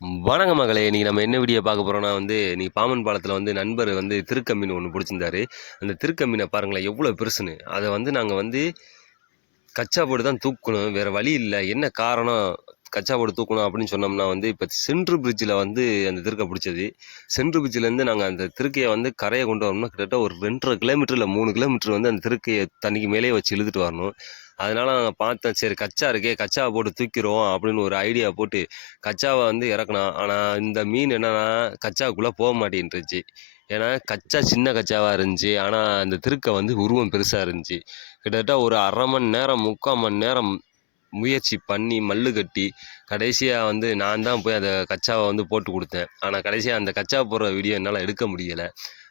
வணக்க மகளே! இன்னைக்கு நம்ம என்ன வீடியோ பார்க்க போகிறோன்னா வந்து, இன்றைக்கி பாமன் பாலத்தில் வந்து நண்பர் வந்து திருக்கம்பீன் ஒன்று பிடிச்சிருந்தாரு அந்த திருக்கம்மினை பாருங்களேன் எவ்வளோ பெருசுன்னு. அதை வந்து நாங்கள் வந்து கச்சா போட்டு தான் தூக்கணும். வேறு வழி இல்லை என்ன காரணம் கச்சா போட்டு தூக்கணும் அப்படின்னு சொன்னோம்னா வந்து, இப்போ சென்ட்ரு பிரிட்ஜில் வந்து அந்த திருக்கை பிடிச்சது சென்ட்ரு பிரிட்ஜ்லேருந்து நாங்கள் அந்த திருக்கையை வந்து கரையை கொண்டு வரணும்னா, கிட்டத்தட்ட ஒரு 2 1/2 கிலோமீட்டர் இல்ல 3 கிலோமீட்டர் வந்து அந்த திருக்கையை தண்ணிக்கு மேலேயே வச்சு இழுத்துட்டு வரணும். அதனால் நாங்கள் பார்த்தோம், சரி கச்சா இருக்கே, கச்சாவை போட்டு தூக்கிடுவோம் அப்படின்னு ஒரு ஐடியா போட்டு, கச்சாவை வந்து இறக்கணும் ஆனால் இந்த மீன் என்னென்னா கச்சாவுக்குள்ளே போக மாட்டேன்ருச்சு. ஏன்னா, கச்சா சின்ன கச்சாவாக இருந்துச்சு. ஆனால் அந்த திருக்கை வந்து உருவம் பெருசாக இருந்துச்சு. கிட்டத்தட்ட ஒரு அரை மணி நேரம், 3/4 மணி நேரம் முயற்சி பண்ணி, மல்லு கட்டி, கடைசியாக வந்து நான் தான் போய் அந்த கச்சாவை வந்து போட்டு கொடுத்தேன். ஆனால் கடைசியாக அந்த கச்சா போடுற வீடியோ என்னால் எடுக்க முடியலை.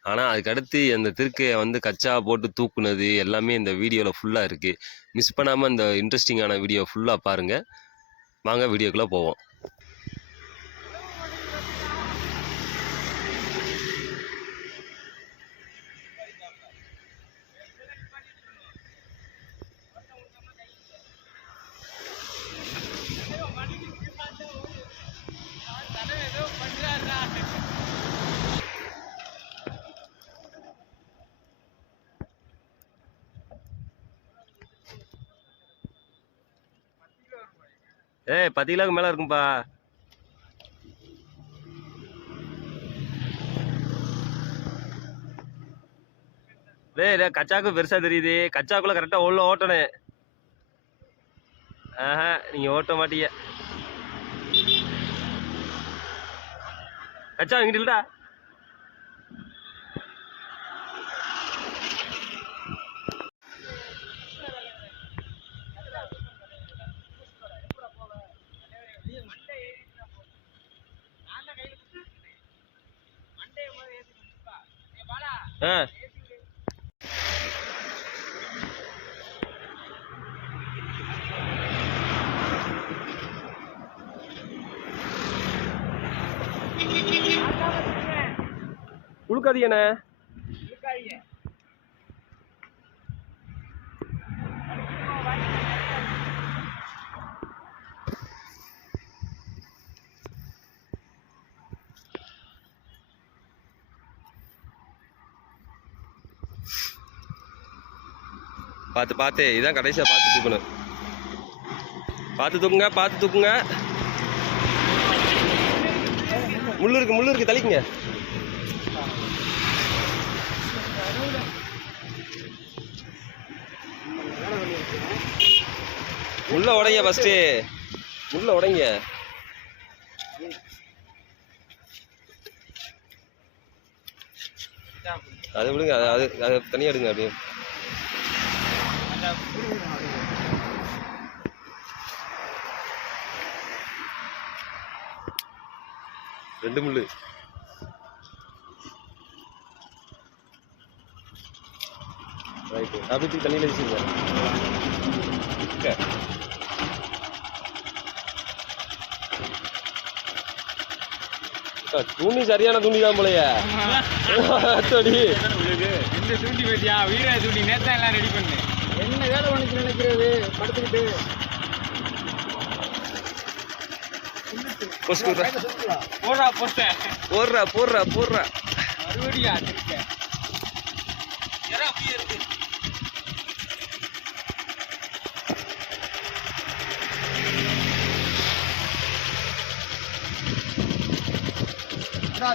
ஆனால் அதுக்கடுத்து அந்த திருக்கையை வந்து கச்சா போட்டு தூக்குனது எல்லாமே இந்த வீடியோவில் ஃபுல்லாக இருக்குது மிஸ் பண்ணாமல் இந்த இன்ட்ரெஸ்டிங்கான வீடியோ ஃபுல்லாக பாருங்கள் வாங்க வீடியோக்குள்ளே போவோம். ஏய் 10 கிலோவுக்கு மேலே இருக்கும்பா. டேய் டேய் கச்சாக்கு பெருசாக தெரியுது. கச்சாக்குள்ளே கரெக்டாக உள்ள ஓட்டணும். ஆஹா, நீங்கள் ஓட்ட மாட்டீங்க. கச்சா இங்கிட்டு ஆ. உழுக்காதீங்கண்ணே. பார்த்து பார்த்து இதான் கடைசியாக பார்த்து தூக்கணும். பார்த்து தூக்குங்க, பார்த்து தூக்குங்க. முள்ளு இருக்கு, முள்ளு இருக்கு தலிக்குங்க உள்ள உடைங்க ஃபஸ்ட்டு உள்ள உடைங்க. அது விடுங்க அது அது அது எடுங்க அப்படியே. ரெண்டு முள்ளு. ரைட்டு. அப்படியே தூக்கி தண்ணியில. அக்கா, தூணி சரியான தூணி தான் போலயே தூண்டி பத்தியா? வீர தூண்டி. நேத்தா எல்லாம் ரெடி பண்ணு என்ன வேலை உனக்கு நினைக்கிறது? படுத்துக்கிட்டு. போடுறா போடுறா போடுறா மறுபடியா திருக்க எறா அப்படியே இருக்கு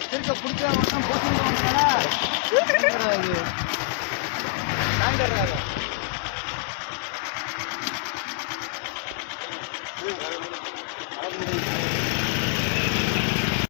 திருக்க பிடிச்சா ஒன்றும் போட்டு வந்தாடா தாண்டறாரு